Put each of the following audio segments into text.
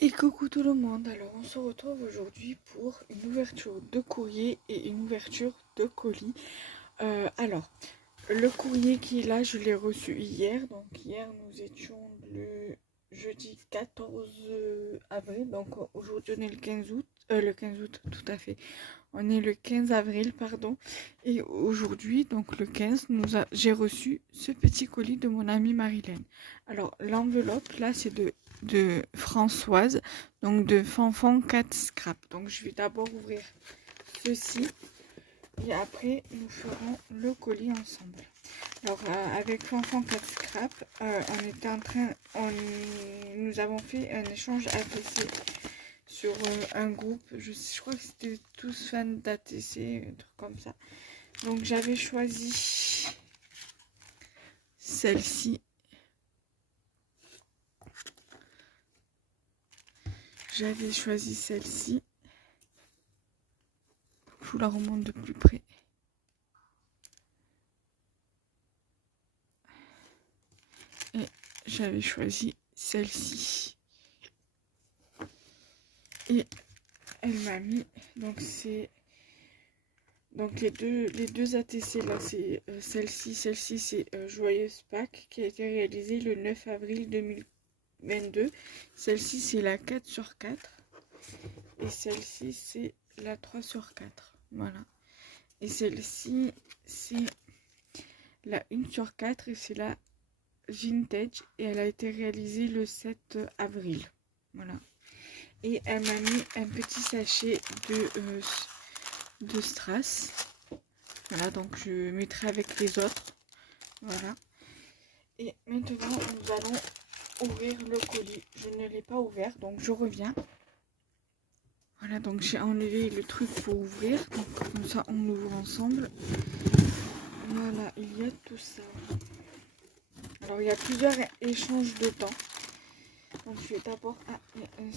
Et coucou tout le monde, alors on se retrouve aujourd'hui pour une ouverture de courrier et une ouverture de colis. Alors, le courrier qui est là, je l'ai reçu hier. Donc hier nous étions le jeudi 14 avril, donc aujourd'hui on est le 15 août tout à fait. On est le 15 avril, pardon. Et aujourd'hui, donc le 15, j'ai reçu ce petit colis de mon amie Marilène. Alors, l'enveloppe, là, c'est de Françoise, donc de Fanfan 4 Scrap. Donc, je vais d'abord ouvrir ceci. Et après, nous ferons le colis ensemble. Alors, avec Fanfan 4 Scrap, nous avons fait un échange ATC sur un groupe, je crois que c'était tous fans d'ATC, un truc comme ça. Donc j'avais choisi celle-ci. Je vous la remonte de plus près. Et j'avais choisi celle-ci. Et elle m'a mis, donc c'est... Donc les deux ATC là, c'est celle-ci c'est Joyeuse Pâques qui a été réalisée le 9 avril 2022. Celle-ci c'est la 4 sur 4 et celle-ci c'est la 3 sur 4. Voilà. Et celle-ci c'est la 1 sur 4 et c'est la Vintage et elle a été réalisée le 7 avril. Voilà. Et elle m'a mis un petit sachet de strass. Voilà, donc je mettrai avec les autres. Voilà. Et maintenant, nous allons ouvrir le colis. Je ne l'ai pas ouvert, donc je reviens. Voilà, donc j'ai enlevé le truc pour ouvrir. Donc comme ça, on l'ouvre ensemble. Voilà, il y a tout ça. Alors, il y a plusieurs échanges de temps. Donc, je vais d'abord... Ah, il y a une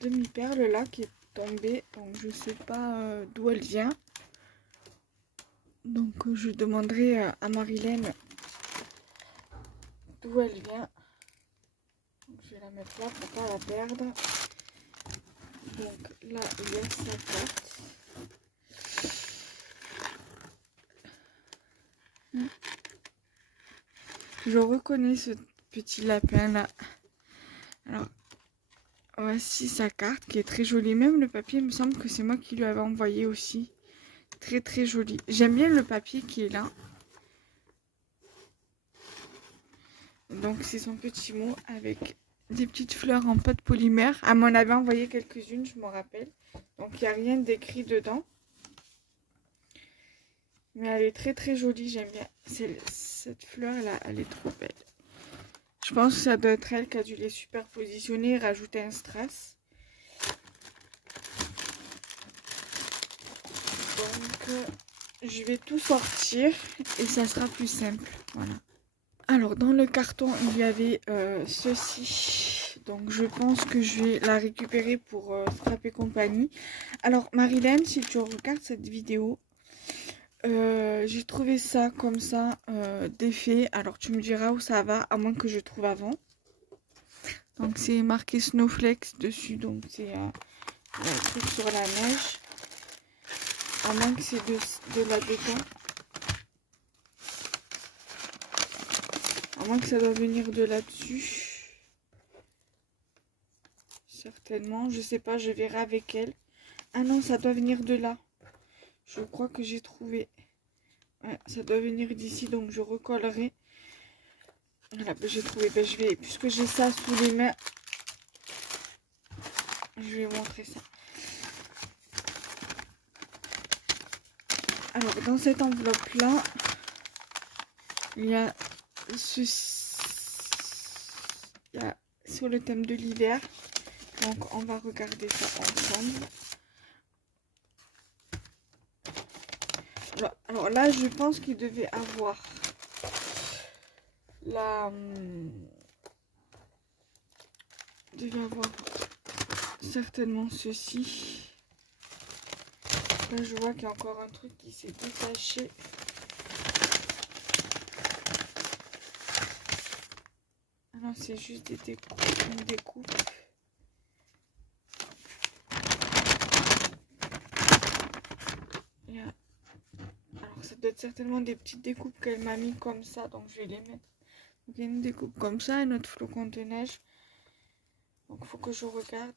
demi-perle là qui est tombée. Donc, je sais pas d'où elle vient. Donc, je demanderai à Marilène d'où elle vient. Donc, je vais la mettre là pour pas la perdre. Donc, là, il y a sa carte. Je reconnais ce petit lapin là. Alors, voici sa carte qui est très jolie. Même le papier, il me semble que c'est moi qui lui avais envoyé aussi. Très très joli. J'aime bien le papier qui est là. Donc c'est son petit mot avec des petites fleurs en pâte polymère. Elle m'en avait envoyé quelques-unes, je m'en rappelle. Donc il n'y a rien d'écrit dedans. Mais elle est très très jolie, j'aime bien. Cette fleur là, elle est trop belle. Je pense que ça doit être elle qui a dû les superpositionner et rajouter un strass. Donc je vais tout sortir et ça sera plus simple. Voilà. Alors dans le carton il y avait ceci. Donc je pense que je vais la récupérer pour Scrap et compagnie. Alors Marilène, si tu regardes cette vidéo, j'ai trouvé ça comme ça défait. Alors tu me diras où ça va, à moins que je trouve avant. Donc c'est marqué Snowflakes dessus, donc c'est un truc sur la neige. À moins que c'est de là-dedans. À moins que ça doit venir de là-dessus. Certainement, je sais pas, je verrai avec elle. Ah non, ça doit venir de là. Je crois que j'ai trouvé. Ouais, ça doit venir d'ici, donc je recollerai. Voilà, ben, j'ai trouvé. Ben, je vais, puisque j'ai ça sous les mains, je vais montrer ça. Alors, dans cette enveloppe-là, il y a il y a sur le thème de l'hiver. Donc, on va regarder ça ensemble. Alors là, je pense qu'il devait avoir certainement ceci. Là, je vois qu'il y a encore un truc qui s'est détaché. Ah non, c'est juste une découpe. doit être certainement des petites découpes qu'elle m'a mis comme ça, donc je vais les mettre. Donc, il y a une découpe comme ça, et notre flocon de neige. Donc il faut que je regarde.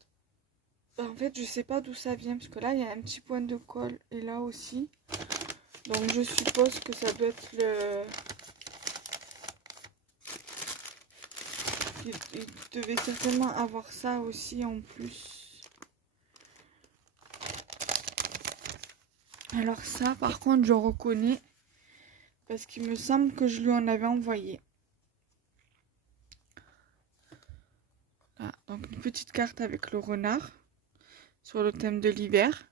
En fait, je sais pas d'où ça vient, parce que là, il y a un petit point de colle, et là aussi. Donc je suppose que ça doit être le... Il devait certainement avoir ça aussi en plus. Alors ça, par contre, je reconnais, parce qu'il me semble que je lui en avais envoyé. Là, donc une petite carte avec le renard sur le thème de l'hiver.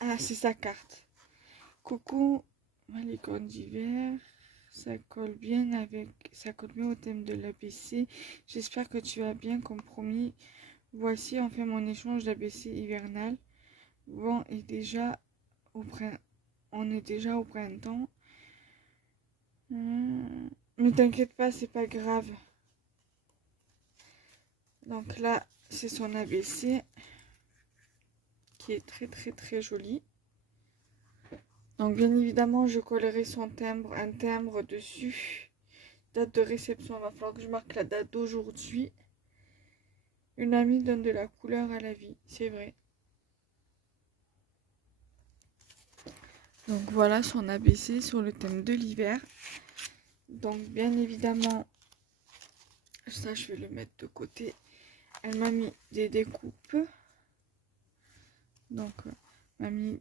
Ah, c'est sa carte. Coucou, ma licorne d'hiver. Ça colle bien au thème de l'ABC. J'espère que tu vas bien, comme promis. Voici enfin mon échange d'ABC hivernal. Bon, et déjà on est déjà au printemps. Mais t'inquiète pas, c'est pas grave. Donc là, c'est son ABC qui est très très très joli. Donc bien évidemment, je collerai son timbre, un timbre dessus. Date de réception, il va falloir que je marque la date d'aujourd'hui. Une amie donne de la couleur à la vie, c'est vrai. Donc voilà son ABC sur le thème de l'hiver. Donc bien évidemment, ça je vais le mettre de côté. Elle m'a mis des découpes. Donc m'a mis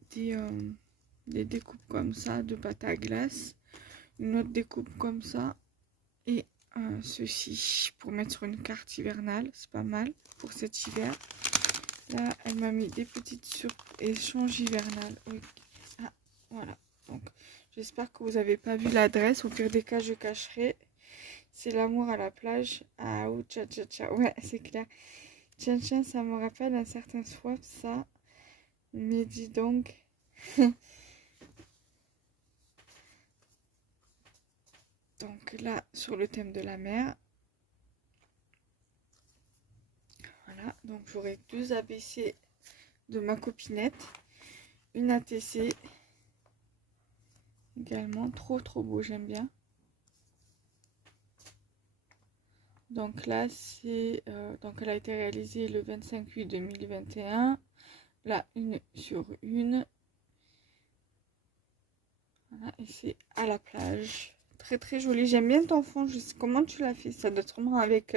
des découpes comme ça de pâte à glace. Une autre découpe comme ça. Et ceci pour mettre sur une carte hivernale. C'est pas mal pour cet hiver. Là, elle m'a mis des petites échanges hivernales. Oui. Ah, voilà. Donc, j'espère que vous n'avez pas vu l'adresse. Au pire des cas, je cacherai. C'est l'amour à la plage. Ah, ou tcha tcha tcha. Ouais, c'est clair. Tiens, tiens, ça me rappelle un certain swap, ça. Mais dis donc. Donc là, sur le thème de la mer. Voilà. Donc, j'aurai 2 ABC de ma copinette. Une ATC. Également, trop beau, j'aime bien. Donc là, c'est donc elle a été réalisée le 25/8/2021. Là, 1/1. Voilà, et c'est à la plage. Très très joli. J'aime bien ton fond. Je sais comment tu l'as fait. Ça doit être vraiment avec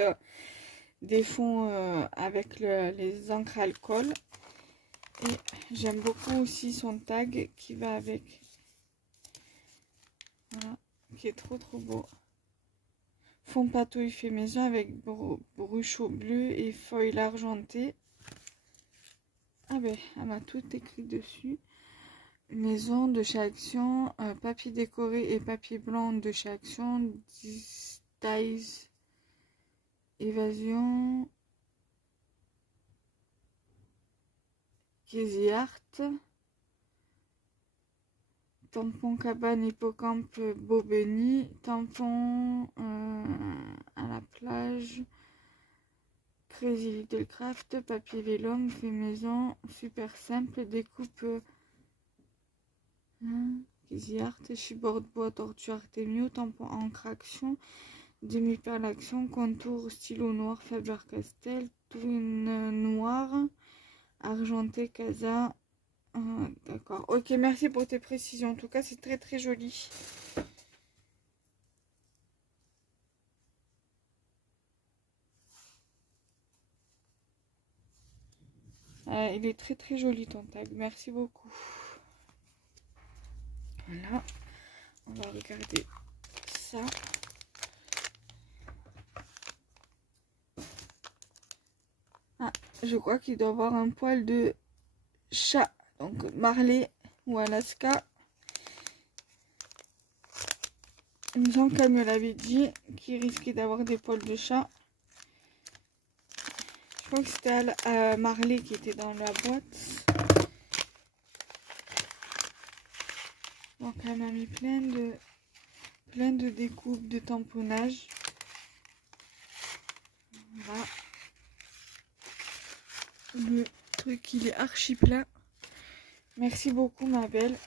des fonds avec les encres alcool. Et j'aime beaucoup aussi son tag qui va avec. Voilà, qui est trop beau. Fond patouille fait maison avec bruchot bleu et foil argenté. Ah ben, elle m'a tout écrit dessus. Maison de chez Action, papier décoré et papier blanc de chez Action, Dice, Évasion, Crazy Art, tampon cabane hippocampe Bobeni, tampon à la plage, Crazy Little Craft, papier vélum, fait maison, super simple, découpe Crazy Art, chibord bois, tortue Artemio, tampon encre Action, demi-perle Action, contour stylo noir Faber-Castell, twin noir, argenté Casa. D'accord, ok, merci pour tes précisions. En tout cas, c'est très très joli. Il est très très joli ton tag, merci beaucoup. Voilà, on va regarder ça. Ah, je crois qu'il doit avoir un poil de chat, donc Marley ou Alaska. Il me semble qu'elle me l'avait dit, qu'il risquait d'avoir des poils de chat. Je crois que c'était Marley qui était dans la boîte. Donc elle m'a mis plein de découpes de tamponnage. Voilà. Le truc il est archi plat. Merci beaucoup ma belle.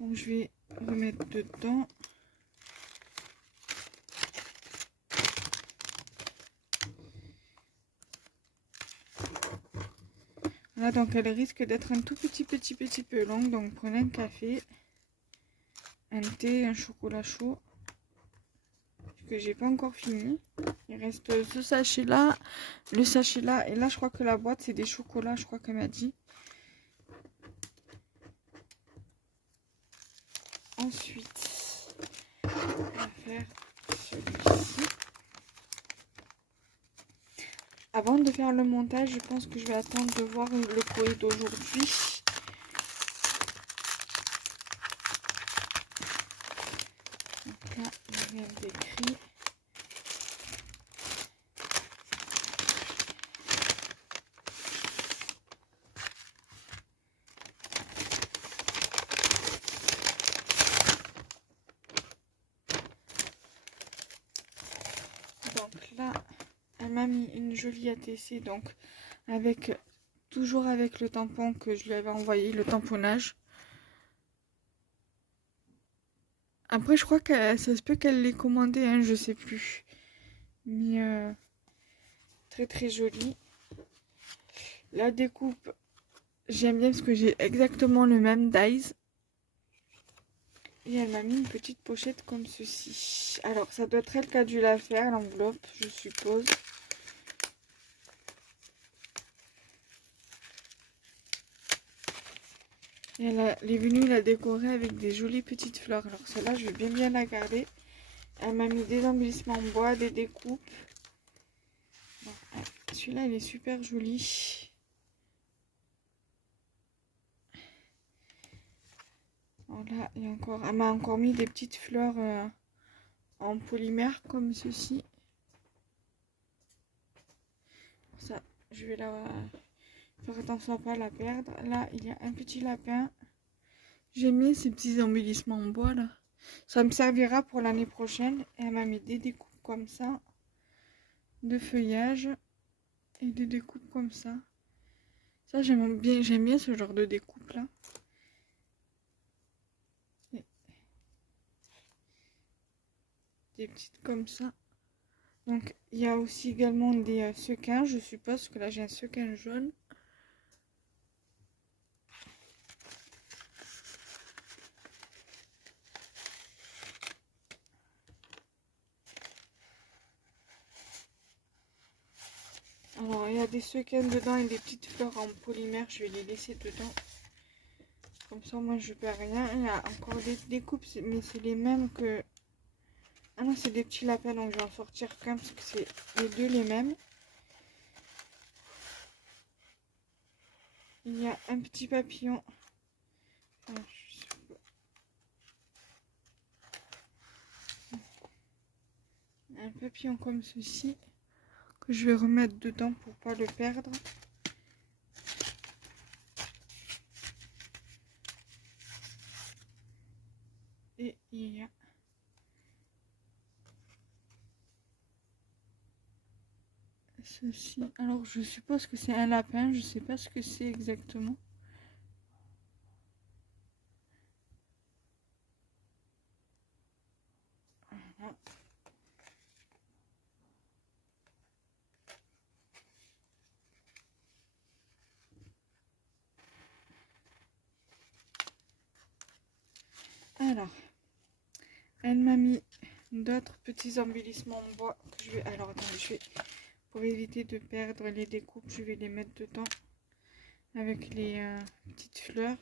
Donc je vais remettre dedans. Voilà, donc elle risque d'être un tout petit peu longue. Donc prenez un café, un thé, un chocolat chaud. Que j'ai pas encore fini. Il reste ce sachet là, le sachet là. Et là je crois que la boîte c'est des chocolats, je crois qu'elle m'a dit. Ensuite, on va faire celui-ci. Avant de faire le montage, je pense que je vais attendre de voir le courrier d'aujourd'hui. Donc là, il y a rien d'écrit. Donc là, elle m'a mis une jolie ATC, donc avec toujours avec le tampon que je lui avais envoyé, le tamponnage. Après, je crois que ça se peut qu'elle l'ait commandé, hein, je sais plus. Mais très très jolie. La découpe, j'aime bien parce que j'ai exactement le même dies. Et elle m'a mis une petite pochette comme ceci. Alors, ça doit être elle qui a dû la faire, l'enveloppe, je suppose. Et elle est venue la décorer avec des jolies petites fleurs. Alors, celle-là, je vais bien la garder. Elle m'a mis des embellissements en bois, des découpes. Bon, celui-là, il est super joli. Voilà, il y a encore, elle m'a encore mis des petites fleurs en polymère comme ceci. Ça, je vais faire attention à ne pas la perdre. Là, il y a un petit lapin. J'aime bien ces petits embellissements en bois là. Ça me servira pour l'année prochaine. Et elle m'a mis des découpes comme ça. De feuillage. Et des découpes comme ça. Ça, j'aime bien ce genre de découpe là. Des petites comme ça. Donc, il y a aussi également des sequins. Je suppose que là, j'ai un sequin jaune. Alors, il y a des sequins dedans et des petites fleurs en polymère. Je vais les laisser dedans. Comme ça, moi, je perds rien. Il y a encore des découpes, mais c'est les mêmes que... Ah non, c'est des petits lapins, donc je vais en sortir qu'un parce que c'est les deux les mêmes. Il y a un petit papillon. Ah, un papillon comme ceci. Que je vais remettre dedans pour pas le perdre. Et il y a ceci. Alors je suppose que c'est un lapin, je sais pas ce que c'est exactement. Voilà. Alors, elle m'a mis d'autres petits embellissements en bois que je vais... Alors attendez, pour éviter de perdre les découpes, je vais les mettre dedans avec les petites fleurs.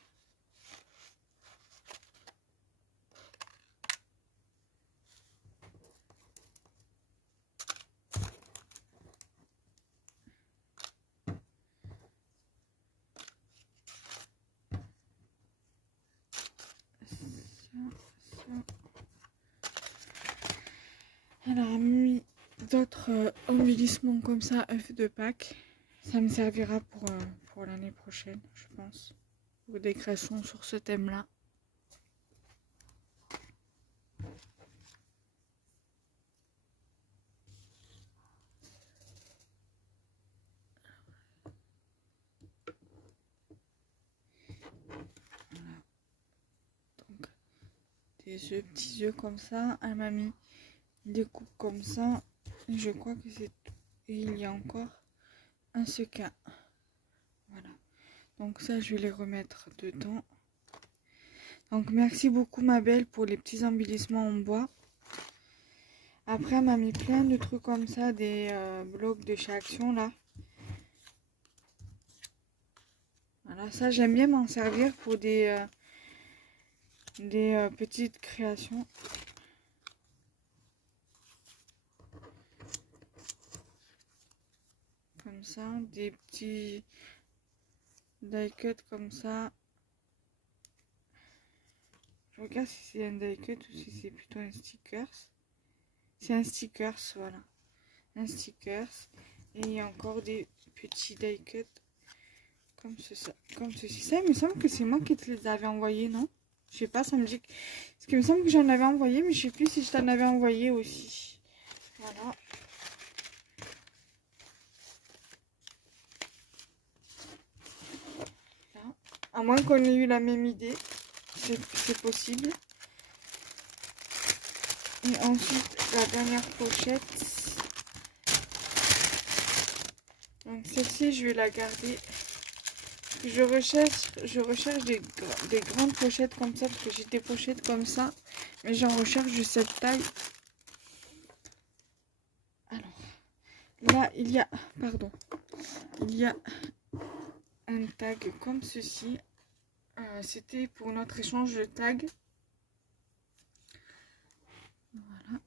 Elle a mis d'autres embellissements comme ça, œufs de Pâques. Ça me servira pour l'année prochaine, je pense. Pour des créations sur ce thème-là. des œufs, petits œufs comme ça. Elle m'a mis des coupes comme ça. Et je crois que c'est tout. Et il y a encore un sequin. Voilà. Donc ça, je vais les remettre dedans. Donc merci beaucoup ma belle pour les petits embellissements en bois. Après, elle m'a mis plein de trucs comme ça, des blocs de chez Action là. Voilà, ça j'aime bien m'en servir pour des petites créations. Comme ça, des petits die cut comme ça. Je regarde si c'est un die cut ou si c'est plutôt un stickers. C'est un stickers, voilà. Un stickers. Et il y a encore des petits die cut comme ceci. Ça, il me semble que c'est moi qui te les avais envoyés, non? Je sais pas, ça me dit que... Parce qu'il me semble que j'en avais envoyé, mais je sais plus si je t'en avais envoyé aussi. Voilà. Là. À moins qu'on ait eu la même idée. C'est possible. Et ensuite, la dernière pochette. Donc celle-ci, je vais la garder. Je recherche des grandes pochettes comme ça, parce que j'ai des pochettes comme ça. Mais j'en recherche de cette taille. Alors, là, il y a un tag comme ceci. C'était pour notre échange de tags. Voilà.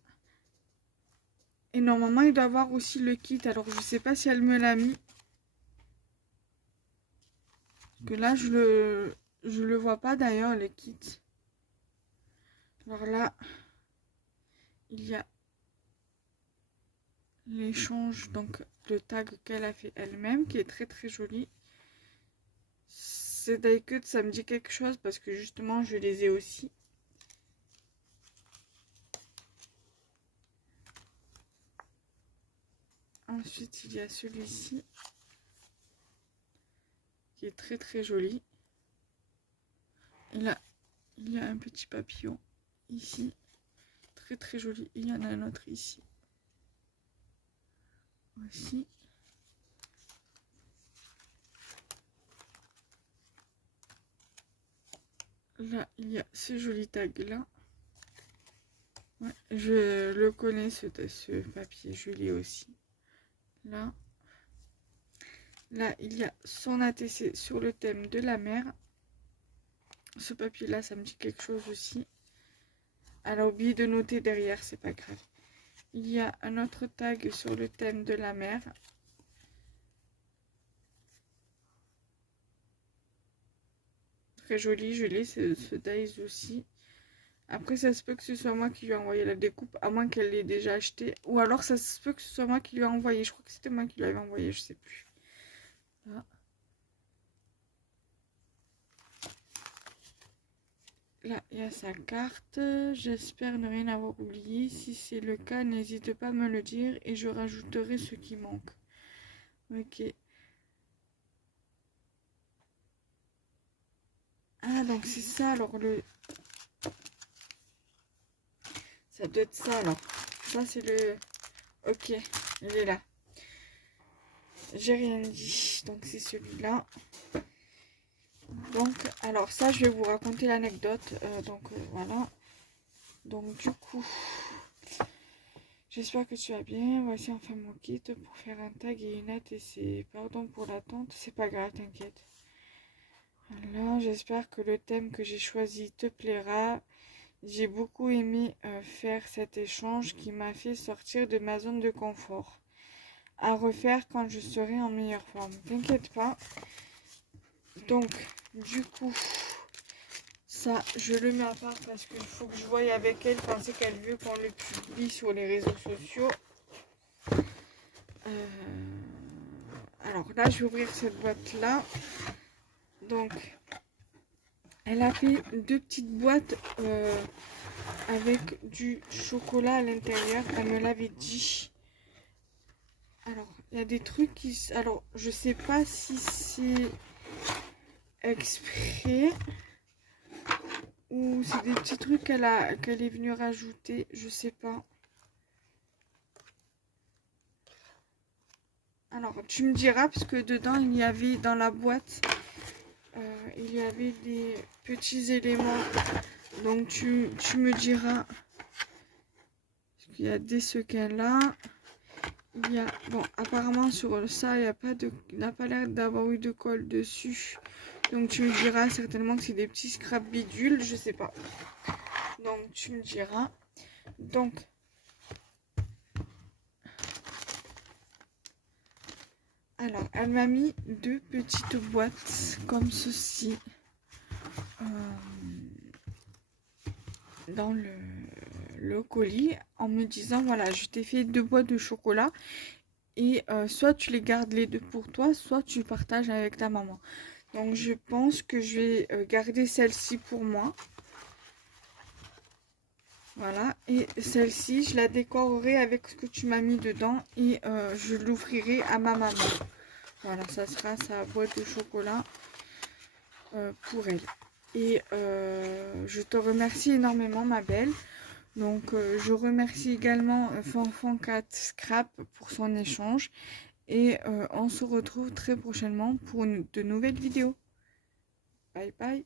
Et normalement, il doit avoir aussi le kit. Alors, je sais pas si elle me l'a mis. Parce que là, je le vois pas d'ailleurs, le kit. Alors là, il y a l'échange, donc le tag qu'elle a fait elle-même, qui est très très joli. Ces die cut, ça me dit quelque chose parce que justement, je les ai aussi. Ensuite, il y a celui-ci qui est très très joli. Et là, il y a un petit papillon ici, très très joli. Et il y en a un autre ici aussi. Là, il y a ce joli tag là. Ouais, je le connais ce papier, je l'ai aussi. Là, il y a son ATC sur le thème de la mer. Ce papier là, ça me dit quelque chose aussi. Elle a oublié de noter derrière, c'est pas grave. Il y a un autre tag sur le thème de la mer. Très joli, je l'ai, ce dies aussi. Après, ça se peut que ce soit moi qui lui ai envoyé la découpe, à moins qu'elle l'ait déjà acheté. Ou alors, ça se peut que ce soit moi qui lui ai envoyé. Je crois que c'était moi qui l'avais envoyé, je sais plus. Là. Là, il y a sa carte. J'espère ne rien avoir oublié. Si c'est le cas, n'hésite pas à me le dire et je rajouterai ce qui manque. Ok. Ah, donc c'est ça, alors le... Ça doit être ça, alors. Ça, c'est le... Ok, il est là. J'ai rien dit. Donc, c'est celui-là. Donc, alors ça, je vais vous raconter l'anecdote. Voilà. Donc, du coup, j'espère que tu vas bien. Voici enfin mon kit pour faire un tag et une ATC. Pardon pour l'attente. C'est pas grave, t'inquiète. Voilà, j'espère que le thème que j'ai choisi te plaira. J'ai beaucoup aimé faire cet échange qui m'a fait sortir de ma zone de confort. À refaire quand je serai en meilleure forme. T'inquiète pas. Donc, du coup, ça, je le mets à part parce qu'il faut que je voie avec elle quand c'est qu'elle veut qu'on le publie sur les réseaux sociaux. Alors là, je vais ouvrir cette boîte-là. Donc, elle a fait deux petites boîtes avec du chocolat à l'intérieur. Elle me l'avait dit. Alors, il y a des trucs qui... Alors, je sais pas si c'est exprès. ou c'est des petits trucs qu'elle est venue rajouter, je sais pas. Alors, tu me diras, parce que dedans, il y avait, dans la boîte, il y avait des petits éléments. Donc, tu me diras. Il y a des sequins là. Il y a, bon, apparemment, sur ça, il n'a pas l'air d'avoir eu de colle dessus. Donc, tu me diras certainement que c'est des petits scraps bidules, je sais pas. Donc, tu me diras. Donc, alors, elle m'a mis 2 petites boîtes comme ceci dans le colis en me disant voilà, je t'ai fait 2 boîtes de chocolat et soit tu les gardes les 2 pour toi, soit tu partages avec ta maman. Donc, je pense que je vais garder celle-ci pour moi. Voilà, et celle-ci, je la décorerai avec ce que tu m'as mis dedans et je l'ouvrirai à ma maman. Voilà, ça sera sa boîte de chocolat pour elle. Et je te remercie énormément, ma belle. Donc, je remercie également Fanfan 4 Scrap pour son échange. Et on se retrouve très prochainement pour de nouvelles vidéos. Bye bye.